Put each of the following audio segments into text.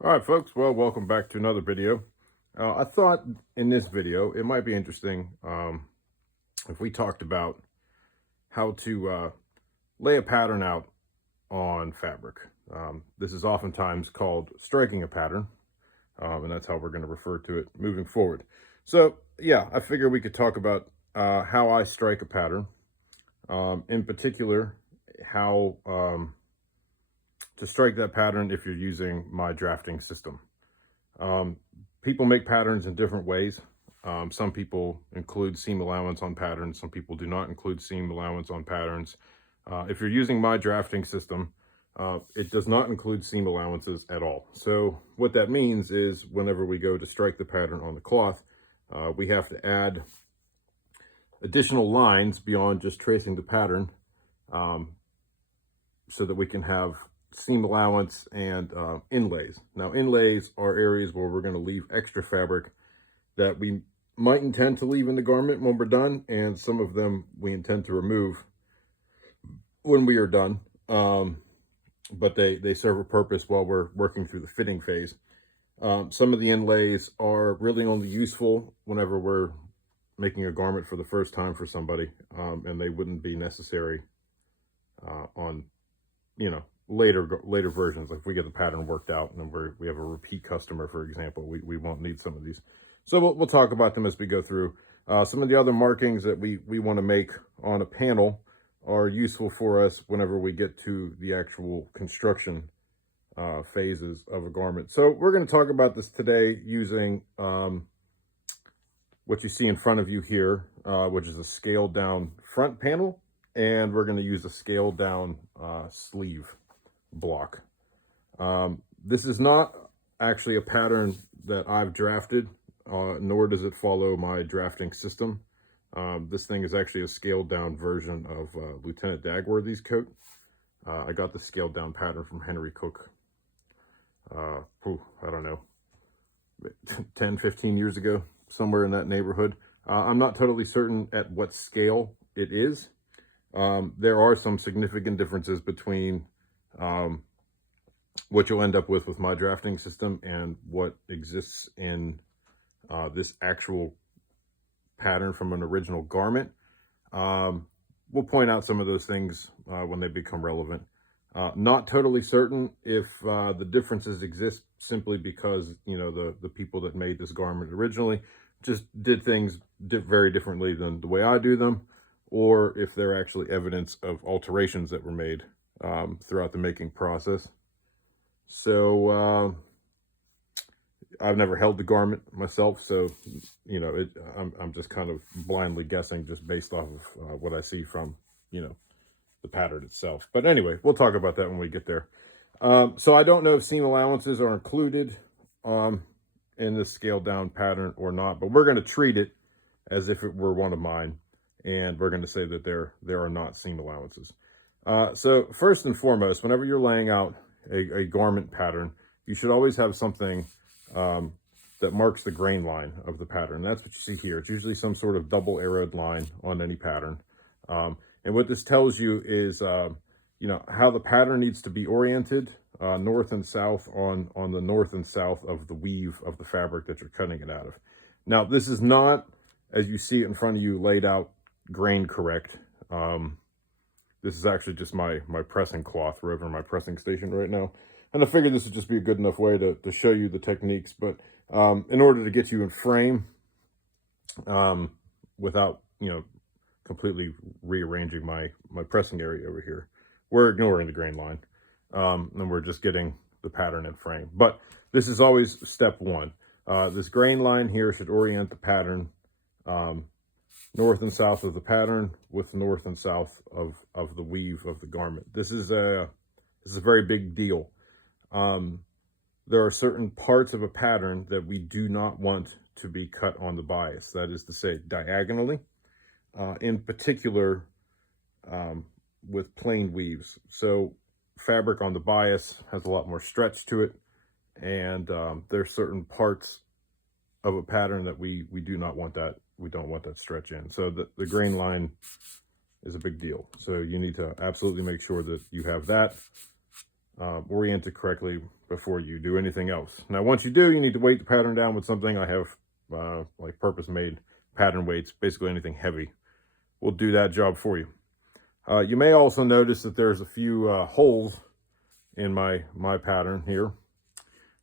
All right, folks. Well, welcome back to another video. I thought in this video it might be interesting if we talked about how to lay a pattern out on fabric. This is oftentimes called striking a pattern, and that's how we're going to refer to it moving forward. So, yeah, I figure we could talk about how I strike a pattern, in particular, how to strike that pattern if you're using my drafting system. People make patterns in different ways. Some people include seam allowance on patterns. Some people do not include seam allowance on patterns. If you're using my drafting system, it does not include seam allowances at all. So what that means is whenever we go to strike the pattern on the cloth, we have to add additional lines beyond just tracing the pattern so that we can have seam allowance and inlays. Now, inlays are areas where we're going to leave extra fabric that we might intend to leave in the garment when we're done, and some of them we intend to remove when we are done. But they serve a purpose while we're working through the fitting phase. Some of the inlays are really only useful whenever we're making a garment for the first time for somebody, and they wouldn't be necessary on, later versions. Like if we get the pattern worked out and we have a repeat customer, for example, we won't need some of these. So we'll talk about them as we go through. Some of the other markings that we want to make on a panel are useful for us whenever we get to the actual construction phases of a garment. So we're going to talk about this today using what you see in front of you here, which is a scaled down front panel, and we're going to use a scaled down sleeve block. This is not actually a pattern that I've drafted, nor does it follow my drafting system. This thing is actually a scaled down version of Lieutenant Dagworthy's coat. I got the scaled down pattern from Henry Cook, I don't know, 10, 15 years ago, somewhere in that neighborhood. I'm not totally certain at what scale it is. There are some significant differences between what you'll end up with my drafting system and what exists in this actual pattern from an original garment. We'll point out some of those things when they become relevant. Not totally certain if the differences exist simply because, the people that made this garment originally just did things very differently than the way I do them, or if they're actually evidence of alterations that were made throughout the making process. So I've never held the garment myself, so I'm just kind of blindly guessing just based off of what I see from the pattern itself. But anyway, we'll talk about that when we get there. So I don't know if seam allowances are included in this scaled down pattern or not, but we're going to treat it as if it were one of mine, and we're going to say that there are not seam allowances. So first and foremost, whenever you're laying out a garment pattern, you should always have something that marks the grain line of the pattern. That's what you see here. It's usually some sort of double arrowed line on any pattern. And what this tells you is, how the pattern needs to be oriented, north and south on the north and south of the weave of the fabric that you're cutting it out of. Now, this is not, as you see it in front of you, laid out grain correct. This is actually just my pressing cloth. We're over in my pressing station right now. And I figured this would just be a good enough way to show you the techniques. But in order to get you in frame without, completely rearranging my pressing area over here, we're ignoring the grain line. And we're just getting the pattern in frame. But this is always step one. This grain line here should orient the pattern north and south of the pattern with north and south of the weave of the garment. This is a very big deal. There are certain parts of a pattern that we do not want to be cut on the bias. That is to say, diagonally, in particular with plain weaves. So fabric on the bias has a lot more stretch to it, and there's certain parts of a pattern that we do not want that. We don't want that stretch in. So the grain line is a big deal. So you need to absolutely make sure that you have that orient it correctly before you do anything else. Now, once you do, you need to weight the pattern down with something. I have like purpose-made pattern weights, basically anything heavy will do that job for you. You may also notice that there's a few holes in my pattern here.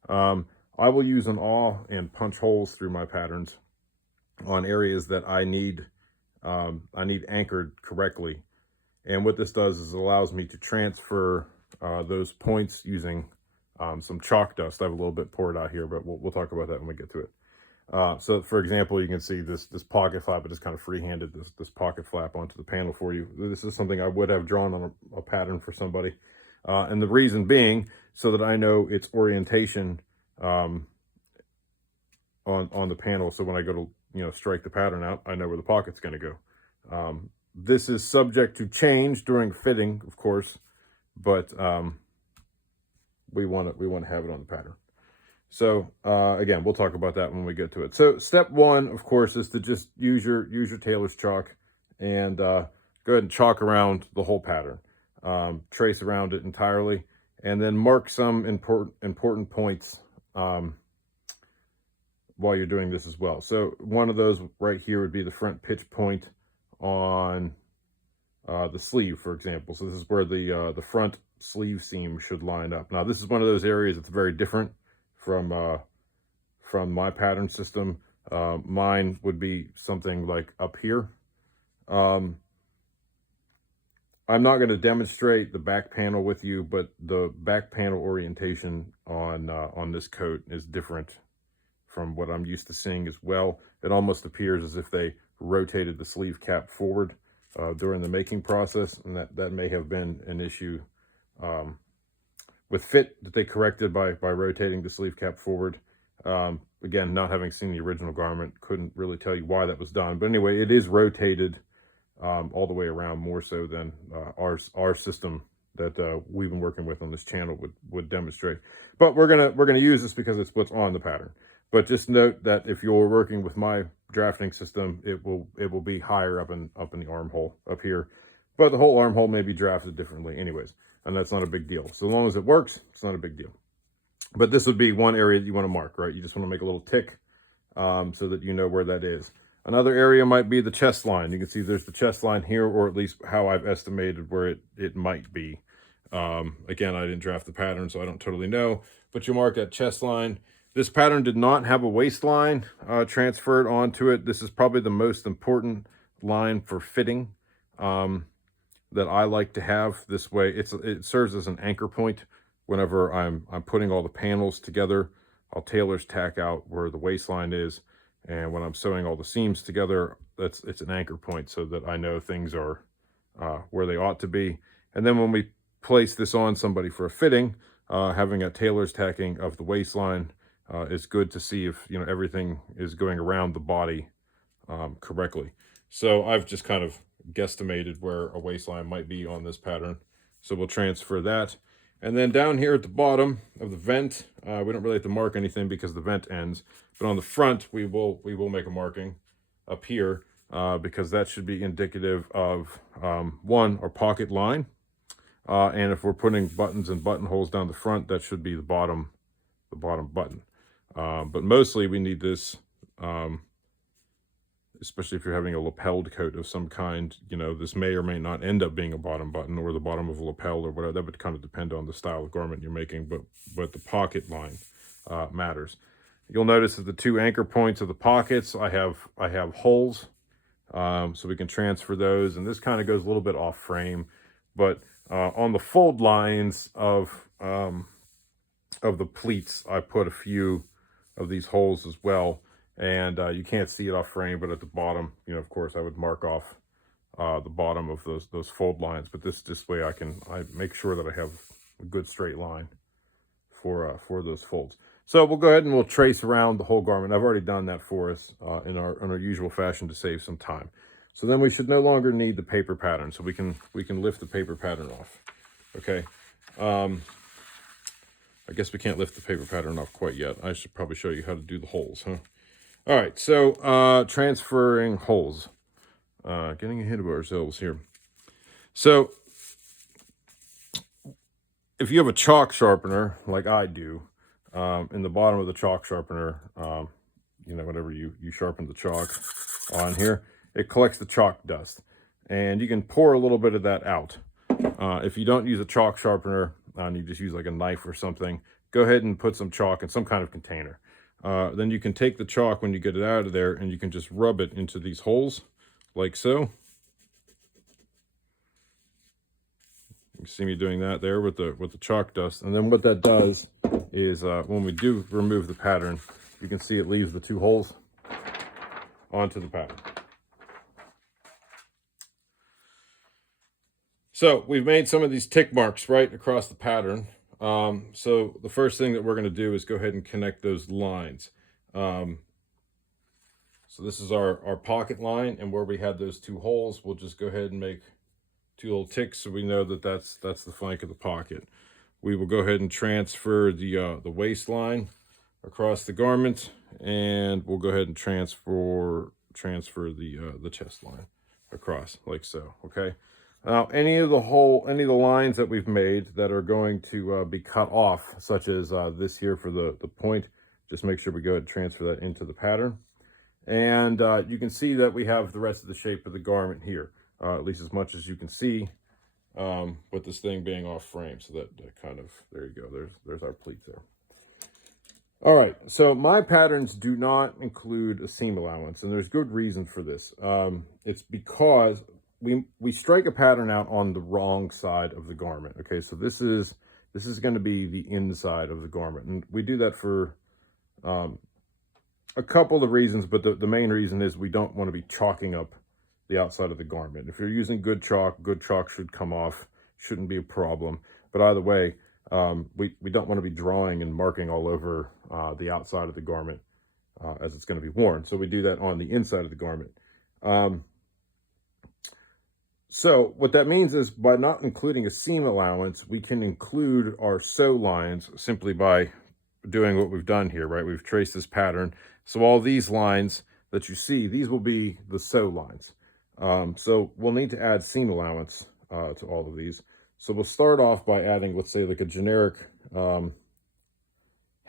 I will use an awl and punch holes through my patterns on areas that I need anchored correctly. And what this does is it allows me to transfer those points using some chalk dust. I have a little bit poured out here, but we'll talk about that when we get to it. So for example, you can see this pocket flap. I just kind of freehanded this pocket flap onto the panel for you. This is something I would have drawn on a pattern for somebody. And the reason being so that I know its orientation on the panel. So when I go to, strike the pattern out, I know where the pocket's going to go. This is subject to change during fitting, of course, but we want to have it on the pattern. So again, we'll talk about that when we get to it. So step one, of course, is to just use your tailor's chalk and go ahead and chalk around the whole pattern. Trace around it entirely, and then mark some important points while you're doing this as well. So one of those right here would be the front pitch point on the sleeve, for example. So this is where the front sleeve seam should line up. Now, this is one of those areas that's very different from my pattern system. Mine would be something like up here. I'm not going to demonstrate the back panel with you, but the back panel orientation on this coat is different from what I'm used to seeing as well. It almost appears as if they rotated the sleeve cap forward during the making process, and that may have been an issue with fit that they corrected by rotating the sleeve cap forward. Again, not having seen the original garment, couldn't really tell you why that was done. But anyway, it is rotated all the way around, more so than our system that we've been working with on this channel would demonstrate. But we're gonna use this because it's what's on the pattern. But just note that if you're working with my drafting system, it will be higher up in the armhole up here. But the whole armhole may be drafted differently anyways, and that's not a big deal. So long as it works, it's not a big deal. But this would be one area that you want to mark, right? You just want to make a little tick so that you know where that is. Another area might be the chest line. You can see there's the chest line here, or at least how I've estimated where it might be. Again, I didn't draft the pattern, so I don't totally know. But you mark that chest line. This pattern did not have a waistline transferred onto it. This is probably the most important line for fitting that I like to have. This way, it serves as an anchor point. Whenever I'm putting all the panels together, I'll tailor's tack out where the waistline is, and when I'm sewing all the seams together, it's an anchor point so that I know things are where they ought to be. And then when we place this on somebody for a fitting, having a tailor's tacking of the waistline is good to see if everything is going around the body correctly. So I've just kind of guesstimated where a waistline might be on this pattern, so we'll transfer that. And then down here at the bottom of the vent, we don't really have to mark anything because the vent ends. But on the front, we will make a marking up here because that should be indicative of one, our pocket line, and if we're putting buttons and buttonholes down the front, that should be the bottom button. But mostly we need this, especially if you're having a lapelled coat of some kind. This may or may not end up being a bottom button or the bottom of a lapel or whatever. That would kind of depend on the style of garment you're making, but the pocket line matters. You'll notice that the two anchor points of the pockets, I have holes, so we can transfer those. And this kind of goes a little bit off frame, but on the fold lines of the pleats, I put a few of these holes as well. And you can't see it off frame, but at the bottom, of course, I would mark off the bottom of those fold lines. But this way, I make sure that I have a good straight line for those folds. So we'll go ahead and we'll trace around the whole garment. I've already done that for us in our usual fashion to save some time. So then we should no longer need the paper pattern. So we can lift the paper pattern off. Okay. I guess we can't lift the paper pattern off quite yet. I should probably show you how to do the holes, huh? All right, so transferring holes. Getting ahead of ourselves here. So if you have a chalk sharpener like I do, in the bottom of the chalk sharpener, you know, whenever you sharpen the chalk on here, it collects the chalk dust, and you can pour a little bit of that out. If you don't use a chalk sharpener and you just use like a knife or something, go ahead and put some chalk in some kind of container. Then you can take the chalk when you get it out of there, and you can just rub it into these holes like so. You see me doing that there with the chalk dust. And then what that does is when we do remove the pattern, you can see it leaves the two holes onto the pattern. So we've made some of these tick marks right across the pattern. So the first thing that we're going to do is go ahead and connect those lines. So this is our pocket line, and where we had those two holes, we'll just go ahead and make two little ticks so we know that that's the flank of the pocket. We will go ahead and transfer the waistline across the garment, and we'll go ahead and transfer the chest line across like so. Okay. Now, any of the lines that we've made that are going to be cut off, such as this here for the point, just make sure we go ahead and transfer that into the pattern. And you can see that we have the rest of the shape of the garment here, at least as much as you can see, with this thing being off frame. So that kind of, there you go, there's our pleats there. All right, so my patterns do not include a seam allowance, and there's good reason for this. It's because we strike a pattern out on the wrong side of the garment. Okay, so this is going to be the inside of the garment, and we do that for a couple of reasons, but the main reason is we don't want to be chalking up the outside of the garment. If you're using good chalk should come off, shouldn't be a problem. But either way, we don't want to be drawing and marking all over the outside of the garment as it's going to be worn. So we do that on the inside of the garment. So what that means is by not including a seam allowance, we can include our sew lines simply by doing what we've done here, right? We've traced this pattern. So all these lines that you see, these will be the sew lines. So we'll need to add seam allowance to all of these. So we'll start off by adding, let's say, like a generic ½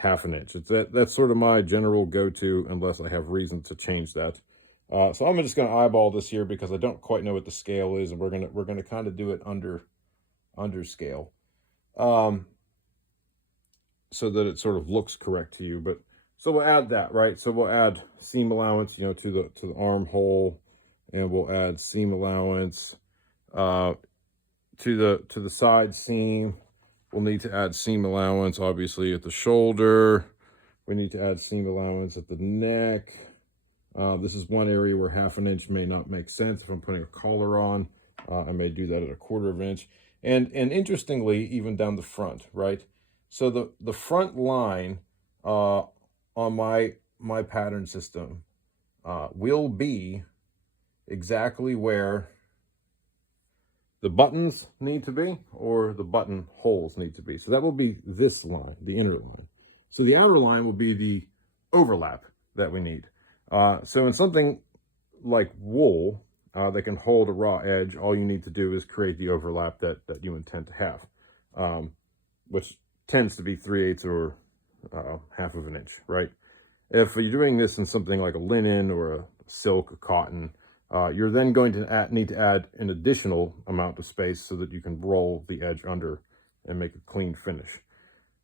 inch. That's sort of my general go-to unless I have reason to change that. So I'm just going to eyeball this here because I don't quite know what the scale is, and we're gonna kind of do it under scale, so that it sort of looks correct to you. But so we'll add that, right? So we'll add seam allowance, you know, to the armhole, and we'll add seam allowance to the side seam. We'll need to add seam allowance, obviously, at the shoulder. We need to add seam allowance at the neck. This is one area where ½ inch may not make sense. If I'm putting a collar on, I may do that at a �1/4 inch. And interestingly, even down the front, right? So the front line on my pattern system will be exactly where the buttons need to be, or the button holes need to be. So that will be this line, the inner line. So the outer line will be the overlap that we need. So in something like wool that can hold a raw edge, all you need to do is create the overlap that you intend to have, which tends to be 3/8 or ½ inch, right? If you're doing this in something like a linen or a silk or cotton, you're then going to need to add an additional amount of space so that you can roll the edge under and make a clean finish.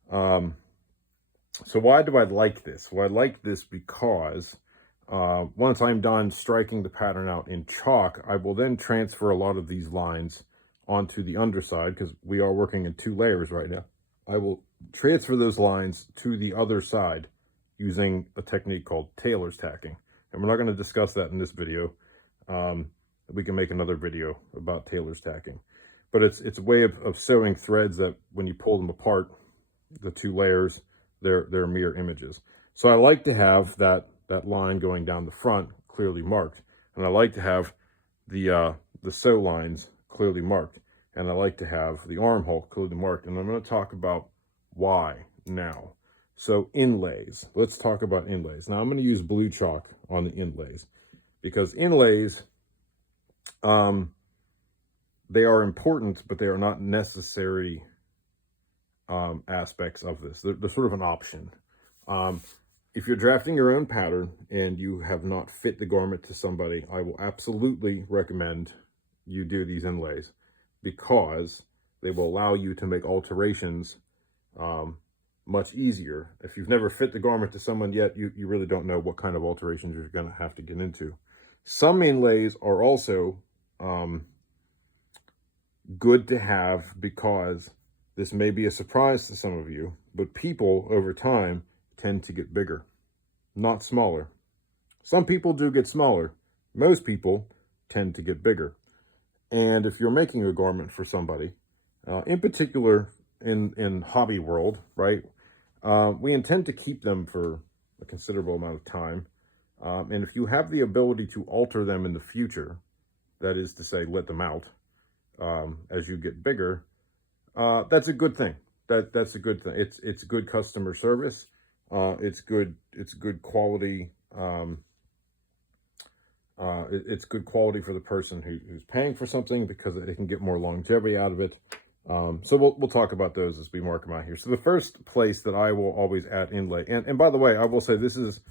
So why do I like this? Well, I like this because once I'm done striking the pattern out in chalk, I will then transfer a lot of these lines onto the underside, because we are working in 2 layers right now. I will transfer those lines to the other side using a technique called tailor's tacking. And we're not going to discuss that in this video. We can make another video about tailor's tacking. But it's a way of sewing threads that when you pull them apart, the 2 layers, they're mirror images. So I like to have that line going down the front clearly marked. And I like to have the sew lines clearly marked. And I like to have the armhole clearly marked. And I'm going to talk about why now. So inlays. Let's talk about inlays. Now I'm going to use blue chalk on the inlays, because inlays, they are important, but they are not necessary aspects of this. They're sort of an option. If you're drafting your own pattern and you have not fit the garment to somebody, I will absolutely recommend you do these inlays, because they will allow you to make alterations much easier. If you've never fit the garment to someone yet, you really don't know what kind of alterations you're going to have to get into. Some inlays are also good to have, because this may be a surprise to some of you, but people over time tend to get bigger, not smaller. Some people do get smaller. Most people tend to get bigger. And if you're making a garment for somebody, in particular in hobby world, right, we intend to keep them for a considerable amount of time. And if you have the ability to alter them in the future, that is to say, let them out as you get bigger, that's a good thing. That's a good thing. It's good customer service. It's good quality. It's good quality for the person who's paying for something, because they can get more longevity out of it. So we'll talk about those as we mark them out here. So the first place that I will always add inlay, and by the way, I will say this is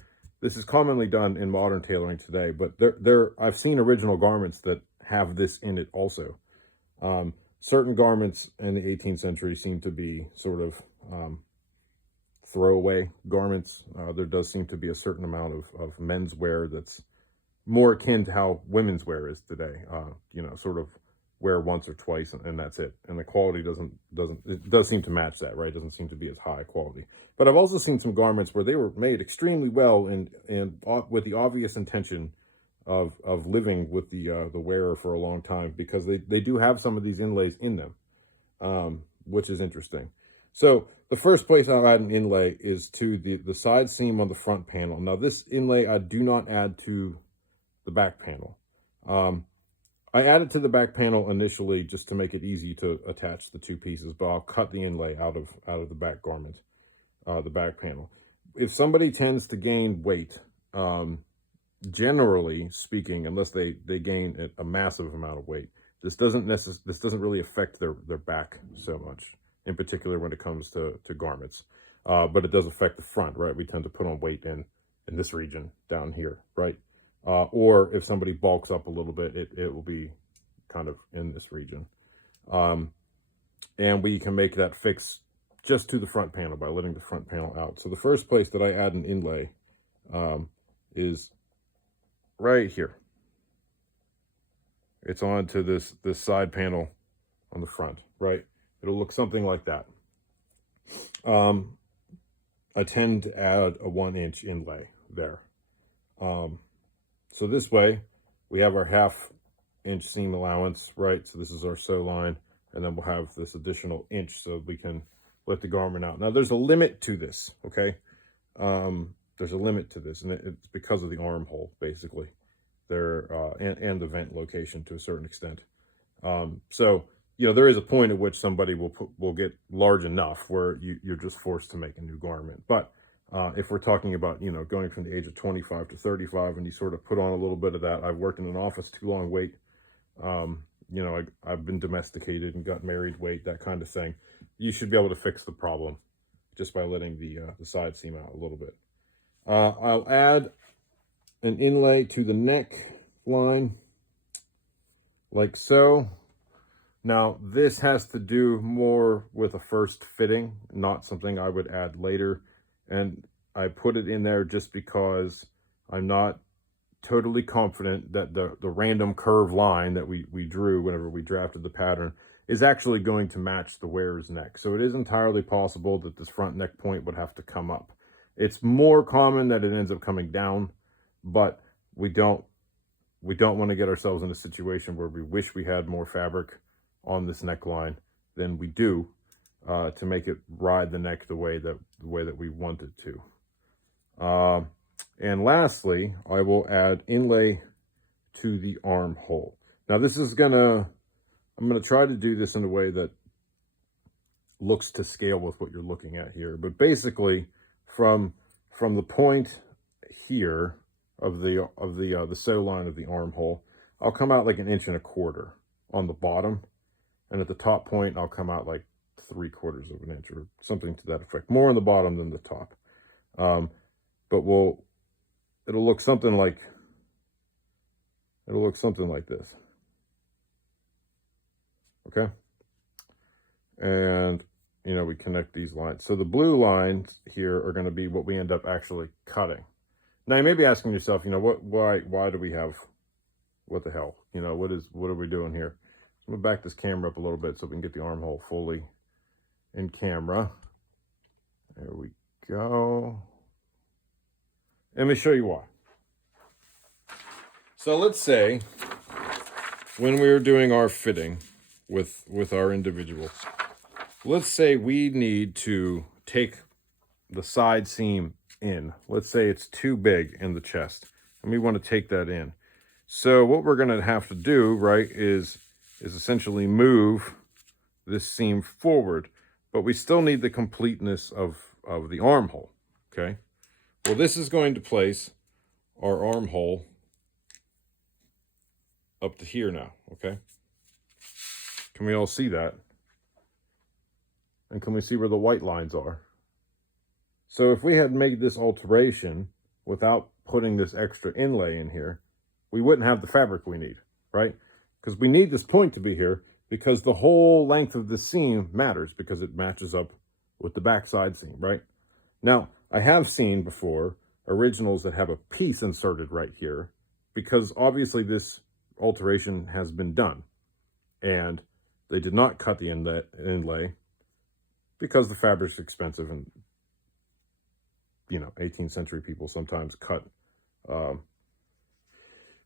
commonly done in modern tailoring today, but I've seen original garments that have this in it also. Certain garments in the 18th century seem to be sort of throwaway garments. There does seem to be a certain amount of menswear that's more akin to how women's wear is today. Sort of wear once or twice and that's it. And the quality it does seem to match that, right? It doesn't seem to be as high quality. But I've also seen some garments where they were made extremely well and with the obvious intention of living with the wearer for a long time, because they do have some of these inlays in them, which is interesting. So the first place I'll add an inlay is to the side seam on the front panel. Now this inlay I do not add to the back panel. I added to the back panel initially just to make it easy to attach the two pieces, but I'll cut the inlay out of the back garment, the back panel. If somebody tends to gain weight, generally speaking, unless they gain a massive amount of weight, this doesn't really affect their back so much, in particular when it comes to garments. But it does affect the front, right? We tend to put on weight in this region down here, right? Or if somebody bulks up a little bit, it will be kind of in this region. And we can make that fix just to the front panel by letting the front panel out. So the first place that I add an inlay is right here. It's onto this side panel on the front, right? It'll look something like that. I tend to add a 1-inch inlay there. So this way we have our 1/2-inch seam allowance, right? So this is our sew line, and then we'll have this additional inch so we can let the garment out. Now there's a limit to this, okay? There's a limit to this, and it's because of the armhole, basically, and the vent location to a certain extent. So there is a point at which somebody will get large enough where you're just forced to make a new garment. But if we're talking about, going from the age of 25 to 35 and you sort of put on a little bit of that, I've worked in an office too long weight, I've been domesticated and got married weight, that kind of thing. You should be able to fix the problem just by letting the side seam out a little bit. I'll add an inlay to the neck line like so. Now this has to do more with a first fitting, not something I would add later. And I put it in there just because I'm not totally confident that the random curve line that we drew whenever we drafted the pattern is actually going to match the wearer's neck. So it is entirely possible that this front neck point would have to come up. It's more common that it ends up coming down, but we don't want to get ourselves in a situation where we wish we had more fabric on this neckline than we do, to make it ride the neck the way that we want it to. And lastly, I will add inlay to the armhole. Now this is I'm gonna try to do this in a way that looks to scale with what you're looking at here. But basically, from the point here of the sew line of the armhole, I'll come out like 1.25 inches on the bottom, and at the top point I'll come out like 3/4 of an inch or something to that effect. More on the bottom than the top. But it'll look something like this. Okay. And, you know, we connect these lines. So the blue lines here are going to be what we end up actually cutting. Now you may be asking yourself, you know, why do we have, what the hell? You know, what are we doing here? I'm going to back this camera up a little bit so we can get the armhole fully in camera. There we go. Let me show you why. So let's say when we were doing our fitting with our individuals, let's say we need to take the side seam in. Let's say it's too big in the chest and we want to take that in. So what we're going to have to do, right, is essentially move this seam forward, but we still need the completeness of the armhole, okay? Well, this is going to place our armhole up to here now, okay? Can we all see that? And can we see where the white lines are? So if we had made this alteration without putting this extra inlay in here, we wouldn't have the fabric we need, right? Because we need this point to be here because the whole length of the seam matters because it matches up with the backside seam, right? Now, I have seen before originals that have a piece inserted right here because obviously this alteration has been done and they did not cut the inlay because the fabric's expensive and, you know, 18th century people sometimes cut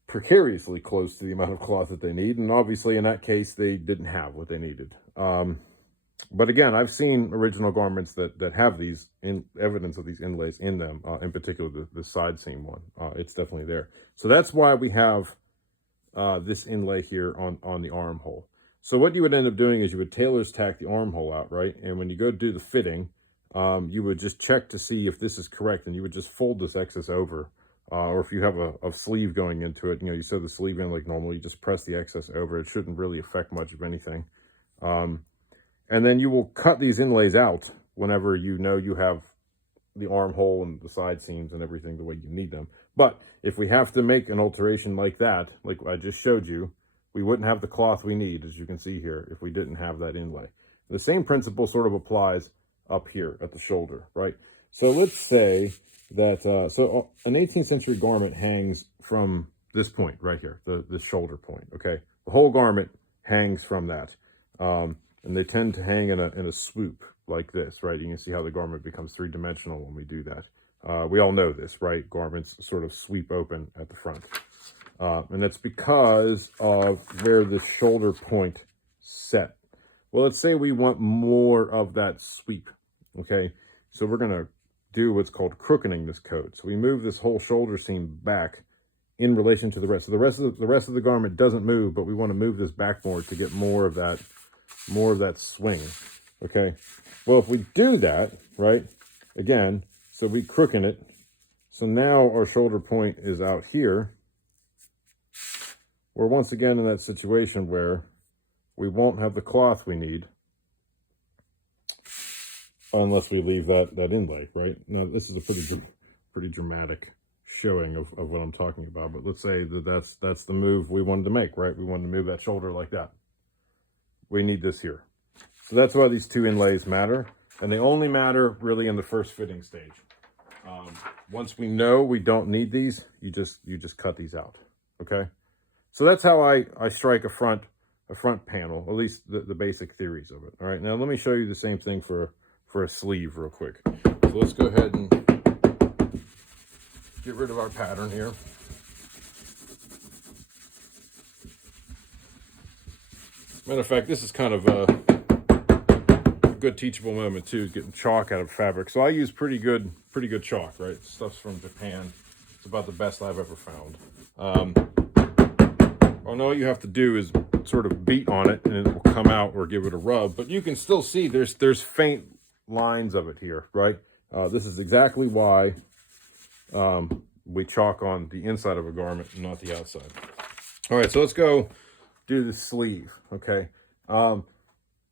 precariously close to the amount of cloth that they need. And obviously in that case, they didn't have what they needed. But again, I've seen original garments that have these evidence of these inlays in them, in particular the side seam one. It's definitely there. So that's why we have this inlay here on the armhole. So what you would end up doing is you would tailor's tack the armhole out, right? And when you go do the fitting, you would just check to see if this is correct, and you would just fold this excess over. Or if you have a sleeve going into it, you know, you sew the sleeve in like normal, you just press the excess over. It shouldn't really affect much of anything. And then you will cut these inlays out whenever you know you have the armhole and the side seams and everything the way you need them. But if we have to make an alteration like that, like I just showed you, we wouldn't have the cloth we need, as you can see here, if we didn't have that inlay. The same principle sort of applies up here at the shoulder, right? So let's say that, so an 18th century garment hangs from this point right here, the shoulder point, okay? The whole garment hangs from that. And they tend to hang in a swoop like this, right? You can see how the garment becomes three-dimensional when we do that. We all know this, right? Garments sort of sweep open at the front. And that's because of where the shoulder point set. Well, let's say we want more of that sweep, okay? So we're going to do what's called crookening this coat. So we move this whole shoulder seam back in relation to the rest. So the rest of the garment doesn't move, but we want to move this back more to get more of that swing, okay? Well, if we do that, right, again, so we crooken it. So now our shoulder point is out here. We're once again in that situation where we won't have the cloth we need unless we leave that inlay, right? Now, this is a pretty dramatic showing of what I'm talking about, but let's say that's the move we wanted to make, right? We wanted to move that shoulder like that. We need this here. So that's why these two inlays matter, and they only matter really in the first fitting stage. Once we know we don't need these, you just cut these out, okay? So that's how I strike a front panel, at least the basic theories of it. All right, now let me show you the same thing for a sleeve real quick. So let's go ahead and get rid of our pattern here. Matter of fact, this is kind of a good teachable moment too, getting chalk out of fabric. So I use pretty good chalk, right? Stuff's from Japan. It's about the best I've ever found. And all you have to do is sort of beat on it and it will come out, or give it a rub. But you can still see there's faint lines of it here, right? This is exactly why we chalk on the inside of a garment and not the outside. All right, so let's go do the sleeve, okay?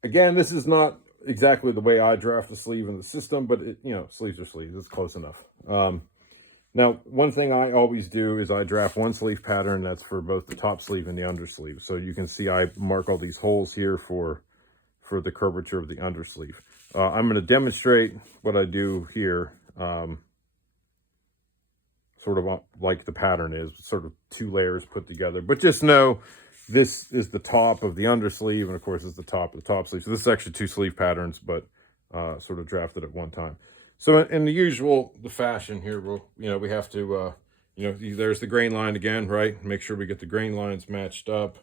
Again, this is not exactly the way I draft the sleeve in the system, but it, sleeves are sleeves. It's close enough. Now, one thing I always do is I draft one sleeve pattern that's for both the top sleeve and the undersleeve. So you can see I mark all these holes here for the curvature of the undersleeve. I'm going to demonstrate what I do here, sort of like the pattern is, sort of 2 layers put together. But just know this is the top of the undersleeve, and of course it's the top of the top sleeve. So this is actually 2 sleeve patterns, but sort of drafted at one time. So in the fashion here, we have to, there's the grain line again, right? Make sure we get the grain lines matched up.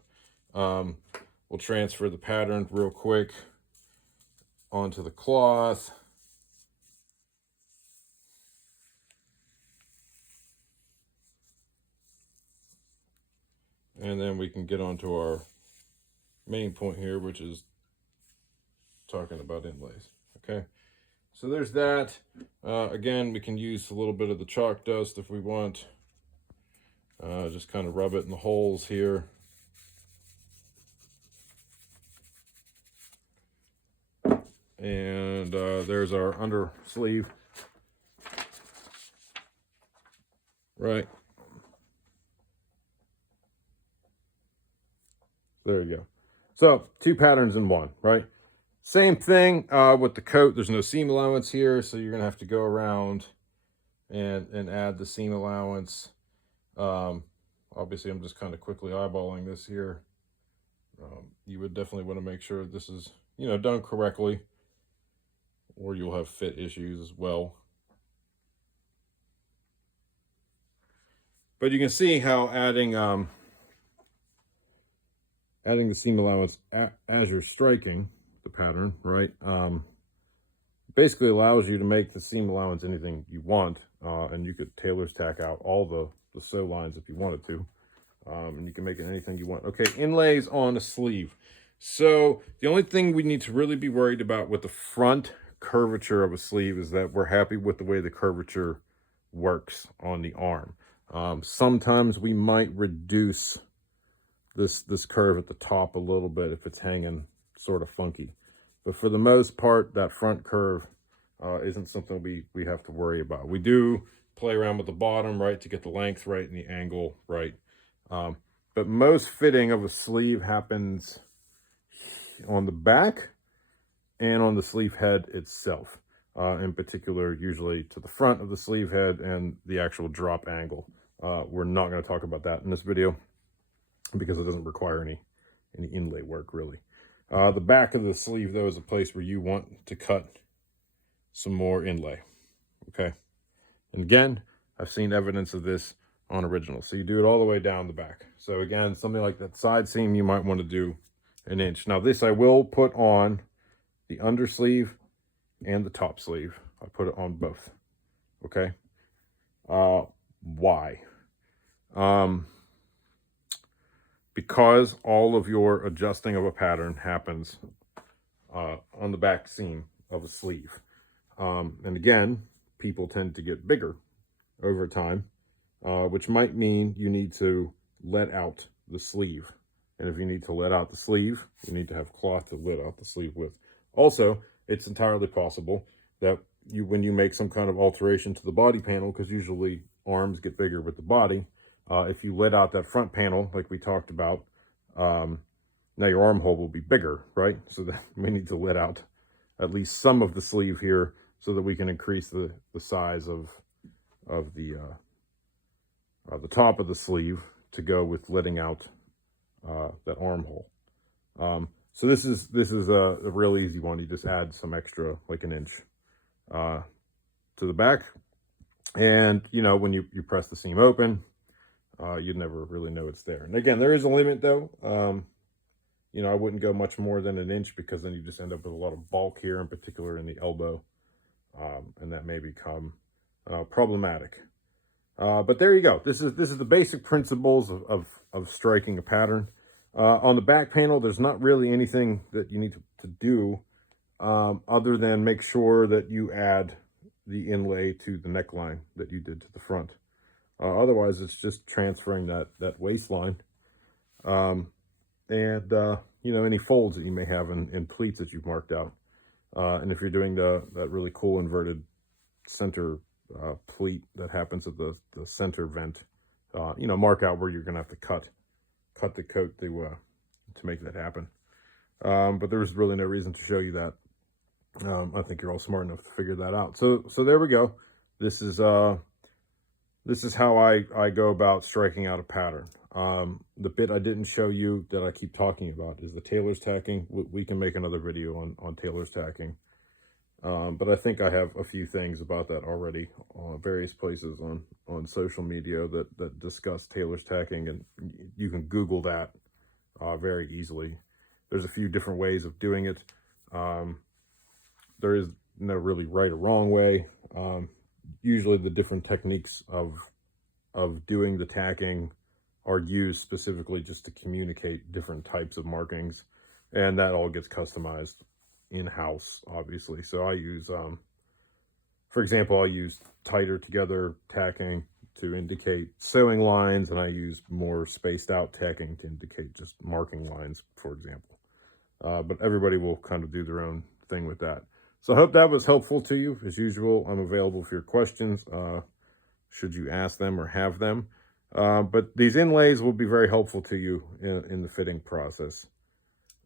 We'll transfer the pattern real quick onto the cloth. And then we can get onto our main point here, which is talking about inlays, okay? So there's that. Again, we can use a little bit of the chalk dust if we want. Just kind of rub it in the holes here. And there's our under sleeve. Right. There you go. So 2 patterns in one, right? Same thing with the coat. There's no seam allowance here, so you're gonna have to go around and add the seam allowance. Obviously, I'm just kind of quickly eyeballing this here. You would definitely want to make sure this is, done correctly, or you'll have fit issues as well. But you can see how adding the seam allowance as you're striking the pattern, right, basically allows you to make the seam allowance anything you want, and you could tailor's tack out all the sew lines if you wanted to, and you can make it anything you want. Okay, inlays on a sleeve. So the only thing we need to really be worried about with the front curvature of a sleeve is that we're happy with the way the curvature works on the arm. Sometimes we might reduce this curve at the top a little bit if it's hanging sort of funky, but for the most part, that front curve isn't something we have to worry about. We do play around with the bottom, right, to get the length right and the angle right, but most fitting of a sleeve happens on the back and on the sleeve head itself, in particular usually to the front of the sleeve head and the actual drop angle. We're not going to talk about that in this video because it doesn't require any inlay work really. The back of the sleeve though is a place where you want to cut some more inlay, okay? And again, I've seen evidence of this on original. So you do it all the way down the back. So again, something like that side seam, you might want to do 1 inch. Now this I will put on the undersleeve and the top sleeve. I put it on both, okay? Why? Because all of your adjusting of a pattern happens on the back seam of a sleeve. And again, people tend to get bigger over time, which might mean you need to let out the sleeve. And if you need to let out the sleeve, you need to have cloth to let out the sleeve with. Also, it's entirely possible that when you make some kind of alteration to the body panel, because usually arms get bigger with the body, if you let out that front panel, like we talked about, now your armhole will be bigger, right? So that we need to let out at least some of the sleeve here so that we can increase the size of the top of the sleeve to go with letting out that armhole. So this is a real easy one. You just add some extra, like 1 inch to the back, and when you press the seam open, you'd never really know it's there. And again, there is a limit though. I wouldn't go much more than 1 inch, because then you just end up with a lot of bulk here, in particular in the elbow, and that may become problematic. But there you go. This is the basic principles of striking a pattern. On the back panel, there's not really anything that you need to do other than make sure that you add the inlay to the neckline that you did to the front. Otherwise, it's just transferring that waistline, and any folds that you may have in pleats that you've marked out. And if you're doing that really cool inverted center pleat that happens at the center vent, you know, mark out where you're going to have to cut the coat to make that happen. But there's really no reason to show you that. I think you're all smart enough to figure that out. So there we go. This is how I go about striking out a pattern. The bit I didn't show you that I keep talking about is the tailor's tacking. We can make another video on tailor's tacking. But I think I have a few things about that already on various places on social media that discuss tailor's tacking, and you can Google that very easily. There's a few different ways of doing it. There is no really right or wrong way. Usually the different techniques of doing the tacking are used specifically just to communicate different types of markings, and that all gets customized in-house, obviously. So I use, for example, I'll use tighter together tacking to indicate sewing lines, and I use more spaced out tacking to indicate just marking lines, for example. But everybody will kind of do their own thing with that. So I hope that was helpful to you. As usual, I'm available for your questions, should you ask them or have them. But these inlays will be very helpful to you in the fitting process.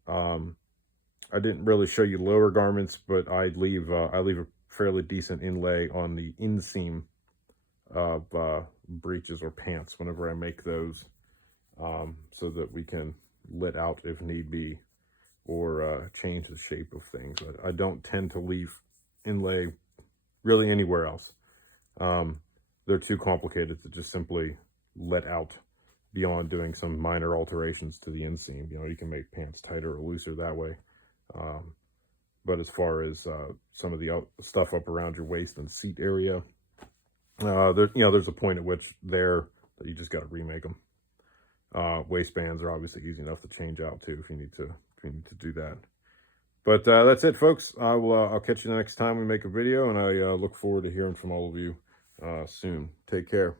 I didn't really show you lower garments, but I leave a fairly decent inlay on the inseam of breeches or pants whenever I make those, so that we can let out if need be, or change the shape of things. I don't tend to leave inlay really anywhere else. They're too complicated to just simply let out beyond doing some minor alterations to the inseam. You know, you can make pants tighter or looser that way. But as far as some of the stuff up around your waist and seat area, there's a point at which that you just got to remake them. Waistbands are obviously easy enough to change out too if you need to do that. But that's it, folks. I'll catch you the next time we make a video, and I look forward to hearing from all of you soon. Take care.